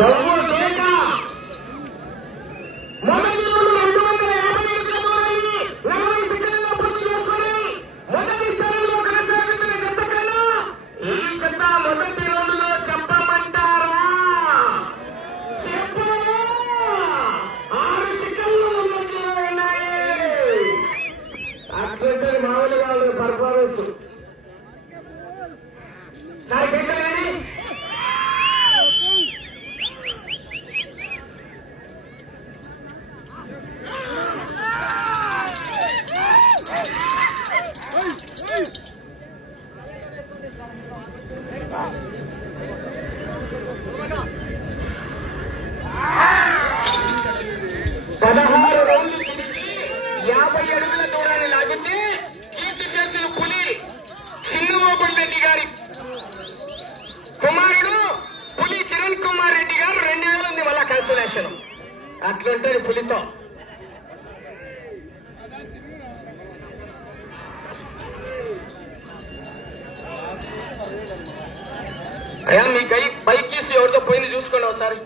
Oh! అయ్యా మీ గై bike తీసి ఎవరితో పోయింది చూసుకోండి ఒకసారి.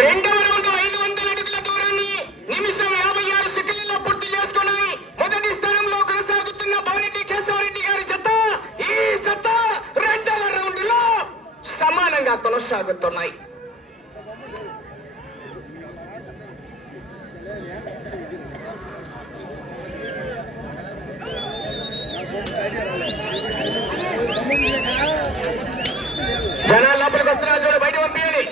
రెండు రౌండ్ ఐదు వందల అడుగుల దూరాన్ని నిమిషం యాభై ఆరు సెకండ్లలో పూర్తి చేసుకుని మొదటి స్థానంలో కొనసాగుతున్న బారెడ్డి కేశవరెడ్డి గారి చెత్త ఈ చెత్త రెండవ రౌండ్లో సమానంగా కొనసాగుతున్నాయి. జనాలు లోపలికి వస్తున్నారు చూడు బయట పంపించండి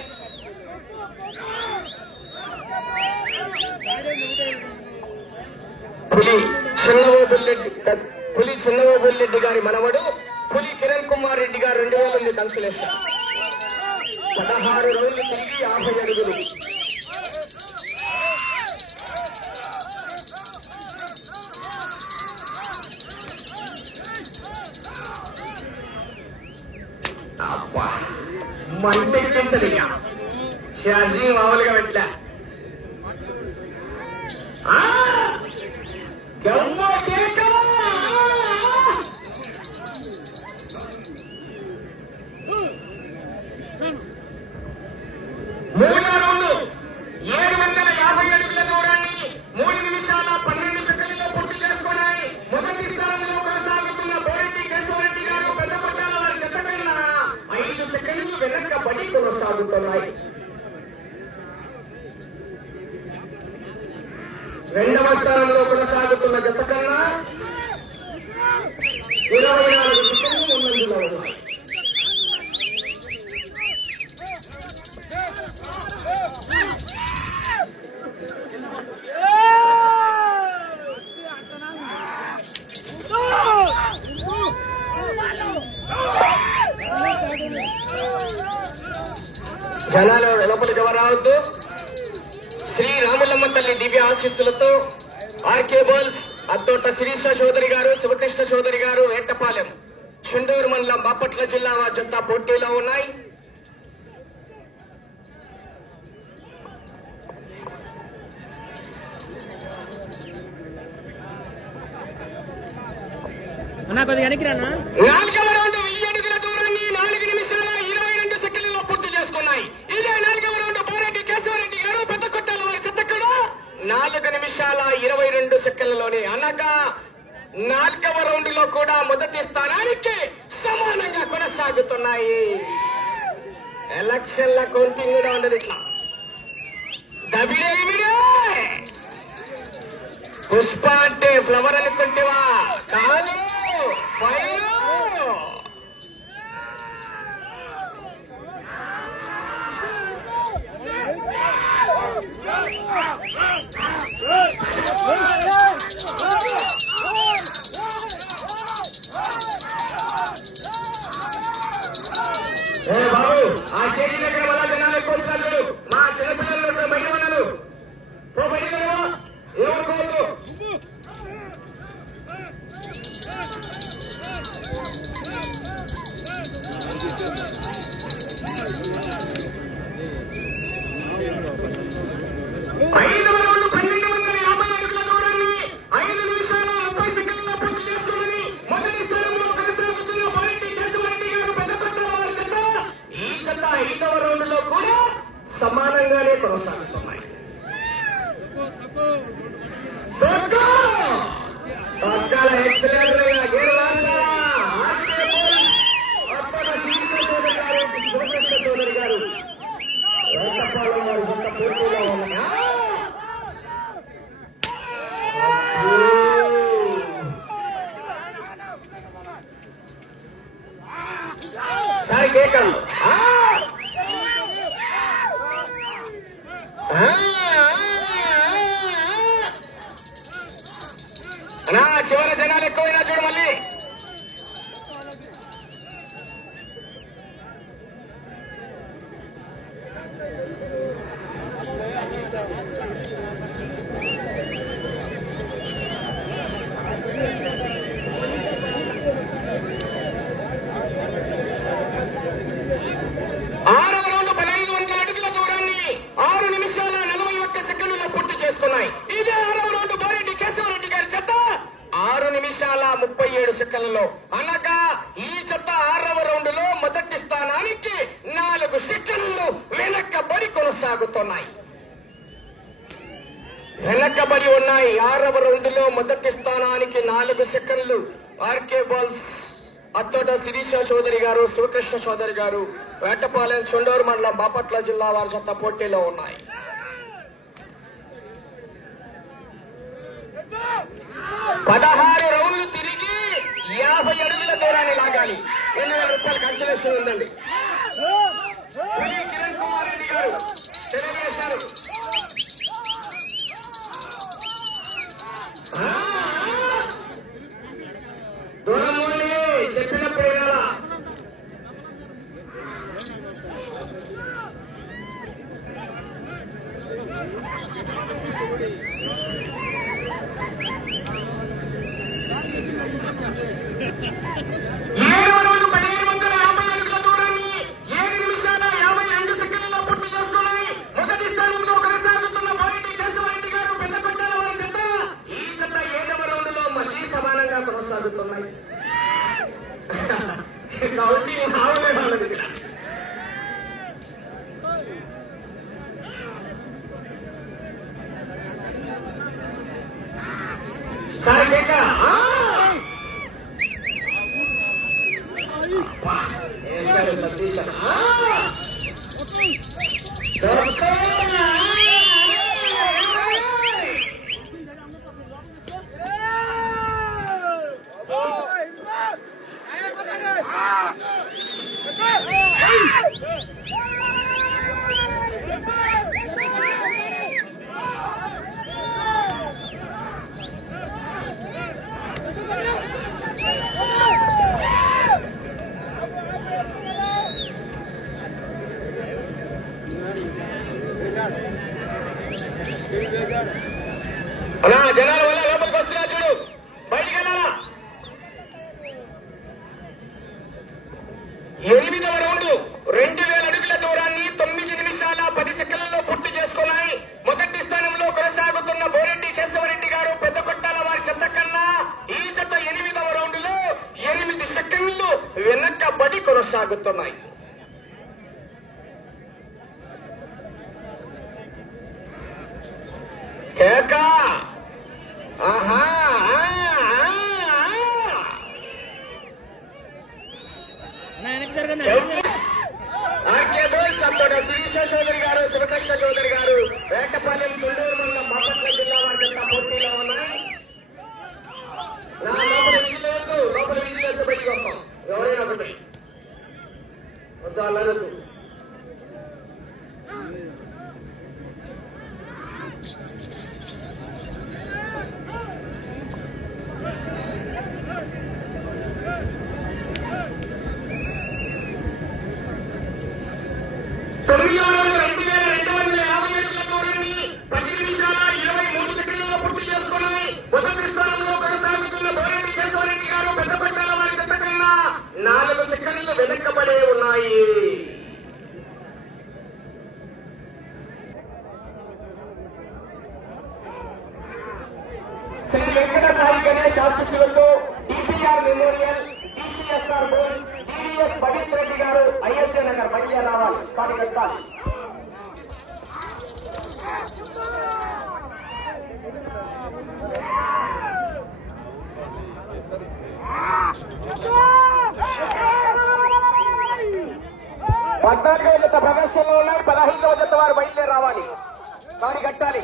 పులి చిన్నబాబుల్లెడ్డి పులి చిన్నబాబుల్లెడ్డి గారి మనవడు పులి కిరణ్ కుమార్ రెడ్డి గారు రెండు వేల ఉంది కన్సులేషన్ పదహారు రోజులు తిరిగి యాభై అడుగులు. മണ്ടയ്ക്കും തെളിയാം ഷാജി മാമലക പറ്റില്ല കേൾക്കാമോ కొనసాగుతున్నాయి. రెండవ స్థానంలో కొనసాగుతున్న జత కన్నా ఇరవై నాలుగు సెకండ్లు ముందంజలో ఉన్నాయి జనాలు లోపలికి ఎవరు రావద్దు శ్రీ రాములమ్మ తల్లి దివ్య ఆశీస్సులతో ఆర్కే బాల్స్ అత్తోట శిరీష చౌదరి గారు శివకృష్ణ చౌదరి గారు వేటపాలెం చుండూరు బాపట్ల జిల్లా వారి జంత పోటీలో ఉన్నాయి. అన్నా కొద్దిగా వెనక్కి రానా నాలుగవ రౌండ్ వెయ్యి అడుగుల దూరాన్ని నాలుగు నిమిషాల ఇరవై రెండు సెకండ్లలో పూర్తి చేసుకున్నాయి. ఇదే నాలుగవ రౌండ్ బోరెడ్డి కేశవరెడ్డి గారు పెద్ద కొట్టాల వారి చెత్తక్కడ. నాలుగు నిమిషాల ఇరవై రెండు సెకండ్లలోనే అనగా నాలుగవ రౌండ్లో కూడా మొదటి స్థానానికి సాగుతున్నాయి. కొనసాగుతున్నాయి ఎలక్షన్ల కౌంటింగ్ కూడా ఉండదు ఇట్లా. దబిడే పుష్ప అంటే ఫ్లవర్ అనుకుంటేవా? करके कर लो। లో అనగా ఈ చెత్త ఆరవ రౌండ్లో మొదటి స్థానానికి నాలుగు సెకండ్లు వెనకబడి కొనసాగుతున్నాయి. వెనకబడి ఉన్నాయి. ఆరవ రౌండ్లో మొదటి స్థానానికి నాలుగు సెకండ్లు. ఆర్కే బాల్స్ అత్తోట శిరీష చౌదరి గారు శివకృష్ణ చౌదరి గారు వేటపాలెం చుండూరు మండలం బాపట్ల జిల్లా వారి చెత్త పోటీలో ఉన్నాయి. పదహారు రిజర్వేషన్ ఉందండి కిరణ్ కుమార్ రెడ్డి గారు తెలియజేశారు Hey! Agutonai. আল্লাহ Sri Venkata Sai Ganesh ఆశిస్సులతో DPR memorial DCSR bones DVS Bhavith Reddy గారు అయోధ్య నగర్ మళ్ళీ రావాలి. కార్యకర్తాలు పద్నాలుగో జత ప్రదర్శనలో ఉన్నాయి పదహైదవ జత వారు బయలుదేరి రావాలి. దాన్ని కట్టాలి.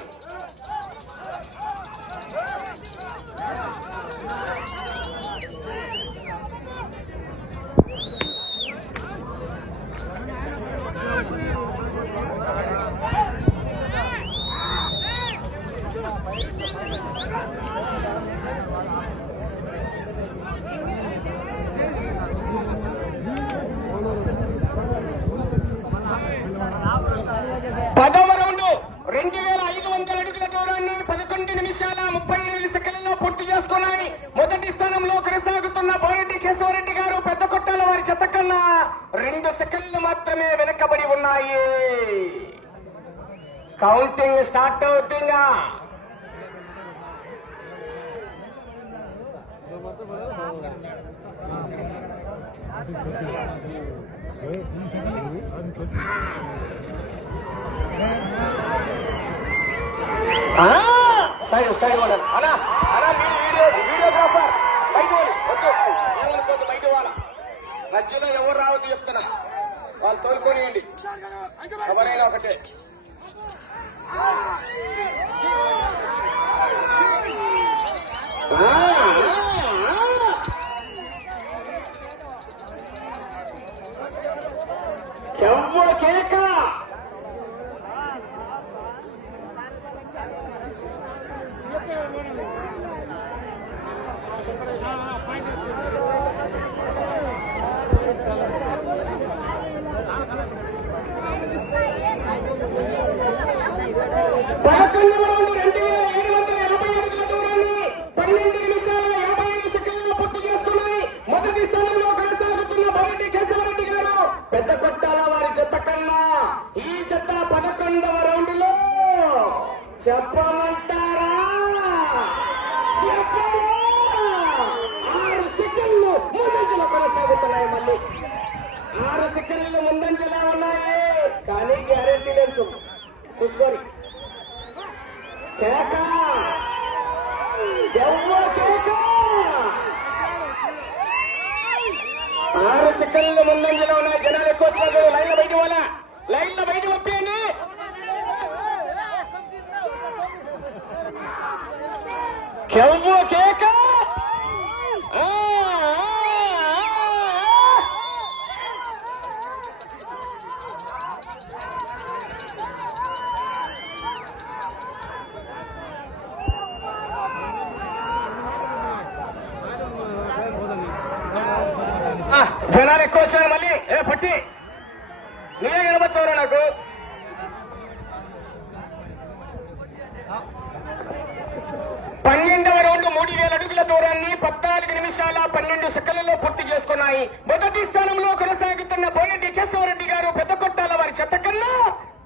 కౌంటింగ్ స్టార్ట్ అవుతుందా? సైడ్ సైడ్ ఉండాలి అనా అనా మీరు వీడియో వీడియోగ్రాఫర్ బయట పోండి. వద్దు బయట వాళ్ళ మధ్యలో ఎవరు రావద్దు చెప్తున్నా. వాళ్ళు తోలుకొనియండి ఎవరైనా ఒకటే. ఆ, ఆ, ఆ. చెప్పమంటారా? చెప్పరా ఆరు సెకండ్లు ముందంజలో కొనసాగుతున్నాయి మళ్ళీ. ఆరు సెకండ్లు ముందంజలో ఉన్నాయి. కానీ గ్యారెంటీ లేదు. చూసుకోండి. కేక. ఎవ్వ కేక? ఆరు సెకండ్లు ముందంజలో ఉన్నాయి. జనాలు ఎక్కువ లైన్ల బయట వాళ్ళ లైన్ల బయట పంపేయండి ఎవ్వ కేక ఆ, ఆ, ఆ. ఆ, జనాలు ఎక్కువ వచ్చారు మళ్ళీ ఏ పట్టి నువ్వే కనపచ్చావురా నాకు పన్నెండవ రౌండ్ మూడు వేల అడుగుల దూరాన్ని పద్నాలుగు నిమిషాల పన్నెండు సెకండ్లలో పూర్తి చేసుకున్నాయి మొదటి స్థానంలో కొనసాగుతున్న బోరెడ్డి కేశవరెడ్డి గారు పెద్ద కొట్టాల వారి చెత్త కన్నా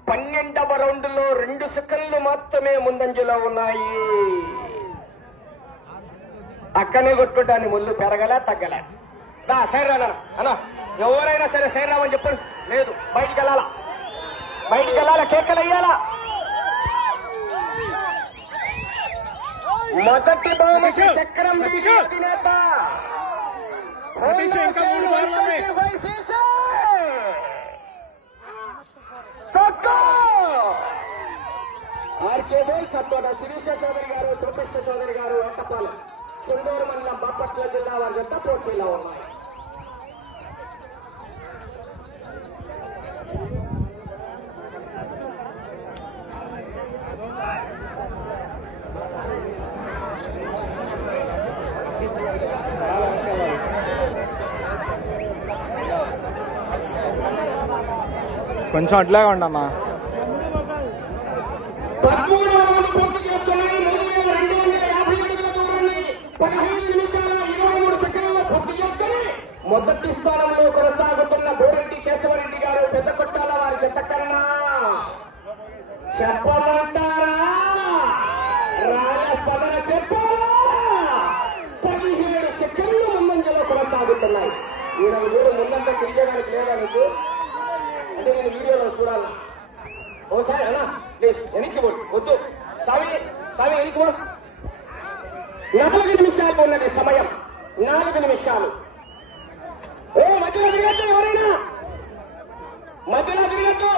పన్నెండవ రౌండ్ సెకండ్లు మాత్రమే ముందంజలో ఉన్నాయి. అక్కనే కొట్టుకుంటాను ముళ్ళు పెరగల తగ్గల. రా రా అన్న ఎవరైనా సరే సైడ్ రామని చెప్పండి. లేదు బయటికి వెళ్ళాలా? బయటికి వెళ్ళాలా? కేకలు వేయాలా? మొదటి బహుమతి చక్రం అధినేత. ఇంకా మూడు ఆర్కే బోల్ సత్వద శిరీష చౌదరి గారు దుర్పిష్ట చౌదరి గారు ఎట్టపాలెం కుందూరు మండలం బాపట్ల జిల్లా వారి యొక్క పోటీలో ఉన్నాయి. కొంచెం అట్లాగే ఉండమ్మా పదమూడు రౌండ్ పూర్తి చేసుకున్నాయి. మూడు వేల రెండు వందల యాభై అడుగుల దూరాన్ని పదహైదు నిమిషాల ఇరవై మూడు సెకండ్లలో పూర్తి చేసుకుని మొదటి స్థానంలో కొనసాగుతున్న బోరెడ్డి కేశవరెడ్డి గారు పెద్ద కొట్టాల వారి చెత్త కన్నా. చెప్పమంటారా? రాజస్పదన చెప్పారా పదిహేడు సెకండ్లు ముందంజలో కొనసాగుతున్నాయి. ఇరవై మూడు ముందంతా తిరిగేదానికి లేదా నీకు అంటే నేను వీడియోలో చూడాలా? ఓసారి అన్నా. ప్లీజ్ వెనక్కి పోడు. వద్దు. స్వామి స్వామి వెనక్కి పో. నాలుగు నిమిషాలు ఉన్నది సమయం. నాలుగు నిమిషాలు. ఓ మధ్యలో దిగద్దు ఎవరైనా? మధ్యలో దిగద్దు.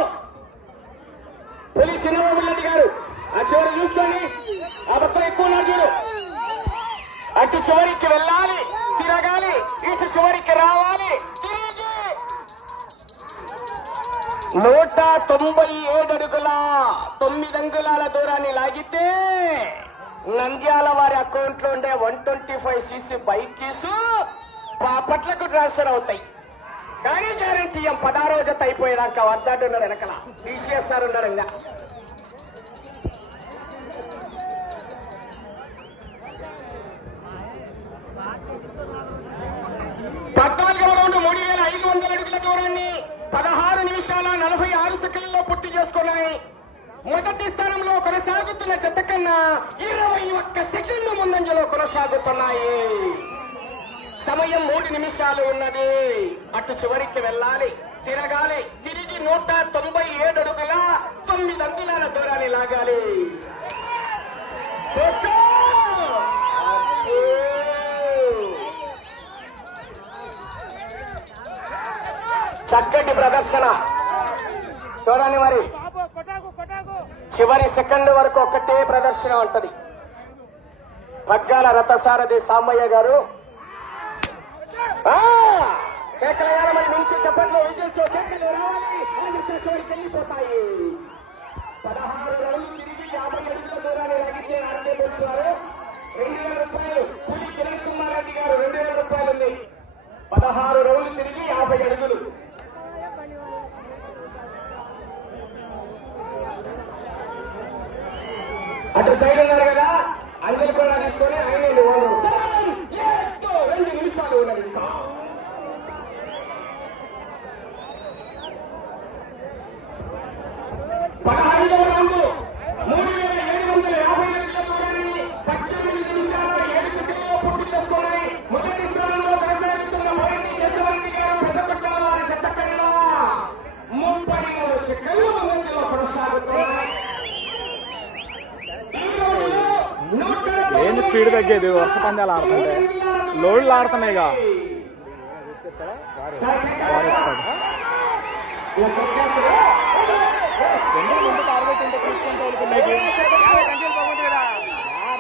పులి చంద్రబాబు రెడ్డి గారు ఆ చివరి చూసుకోండి. ఆ పక్కన ఎక్కువ ఉన్నారు అటు చివరికి వెళ్ళాలి తిరగాలి ఇటు చివరికి రావాలి తిరిగి. నూట తొంభై ఏడు తొమ్మిది అంగుళాల దూరాన్ని లాగితే నంద్యాల వారి అకౌంట్లో ఉండే one twenty five CC bikes పట్లకు transfer అవుతాయి. కానీ గ్యారంటీ ఎం పదహారో జత అయిపోయాక వద్దాడు ఉన్నారు వెనకల. టీసీఎస్ఆర్ ఉన్నారు ఇంకా. మూడు వేల ఐదు వందల అడుగుల దూరాన్ని పదహారు నిమిషాల నలభై ఆరు సెకండ్లలో పూర్తి చేసుకున్నాయి. మొదటి స్థానంలో కొనసాగుతున్న జత కన్నా ఇరవై ఒక్క సెకండ్లు ముందంజలో కొనసాగుతున్నాయి. సమయం మూడు నిమిషాలు ఉన్నది. అటు చివరికి వెళ్ళాలి తిరగాలి. తిరిగి నూట తొంభై ఏడు అడుగుల తొమ్మిది అంగుళాల దూరాన్ని లాగాలి. చక్కటి ప్రదర్శన. చూడండి మరి. చివరి సెకండ్ వరకు ఒక్కటే ప్రదర్శన ఉంటది. పగ్గాల రథసారథి సామయ్య గారు. కేకలయాల మరి చెప్పట్లో కేకలు వెళ్ళిపోతాయి. పదహారు రోజులు తిరిగి యాభై అడుగుల దూరాన్ని లాగితే ఆర్కే పోతున్నారు రెండు వేల రూపాయలు కూలి కిరణ్ కుమార్ రెడ్డి గారు రెండు వేల రూపాయలు పదహారు తిరిగి యాభై అడుగులు అటు సైడ్ ఉన్నారు కదా అంజలి కూడా తీసుకొని ఆయన రెండు నిమిషాలు ఉన్నది ఇంకా పదహైదవ రౌండ్ మూడు వేల ఏడు వందల యాభై ఎనిమిది దూరాన్ని పద్దెనిమిది నిమిషాల ఏడు సెకండ్లలో పూర్తి చేసుకున్నాయి మొదటి స్థానంలో కొనసాగుతున్న వైద్య కేశవరెడ్డి గారు పెద్దపట్ల వారి చెత్తకన్నా ముప్పై మూడు సెకండ్లు ముందంజలో కొనసాగుతున్నాయి ఈ రౌండ్లో నూట ఏంది స్పీడ్ తగ్గేది వర్ష పందాలు ఆడుతుంటే. లోడ్లు ఆడుతున్నాయిగా. చూసుకుంటే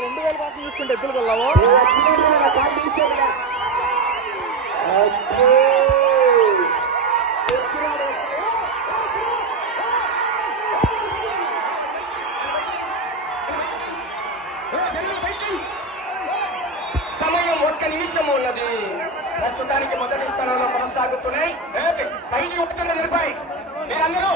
రెండు వేల చూసుకుంటే ఎద్దులు వెళ్ళావు సమయం ఒక్క నిమిషం ఉన్నది ప్రస్తుతానికి మొదటి స్థానంలో కొనసాగుతున్నాయి ఏమిటి? పైకి ఒకటిన్నర నిలిపాయి మీరందరూ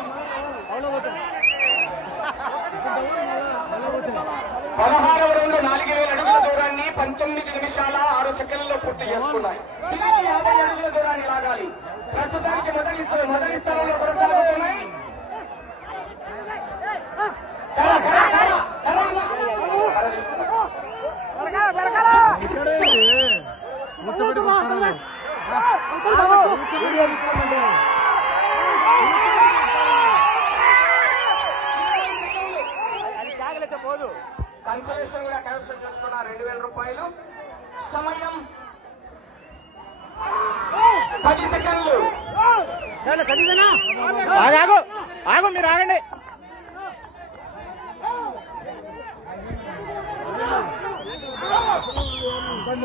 పదహారవ రెండు నాలుగు వేల అడుగుల దూరాన్ని పంతొమ్మిది నిమిషాల ఆరు సెకండ్లలో పూర్తి చేసుకున్నాయి తిరిగి యాభై అడుగుల దూరాన్ని లాగాలి ప్రస్తుతానికి మొదటి స్థా- మొదటి స్థానంలో కొనసాగుతున్నాయి కర, కర, కన్సల్టేషన్ కూడా కైవసం చేసుకున్న రెండు వేల రూపాయలు సమయం పది సెకండ్లు ఆగు ఆగు మీరు ఆగండి. 我不跟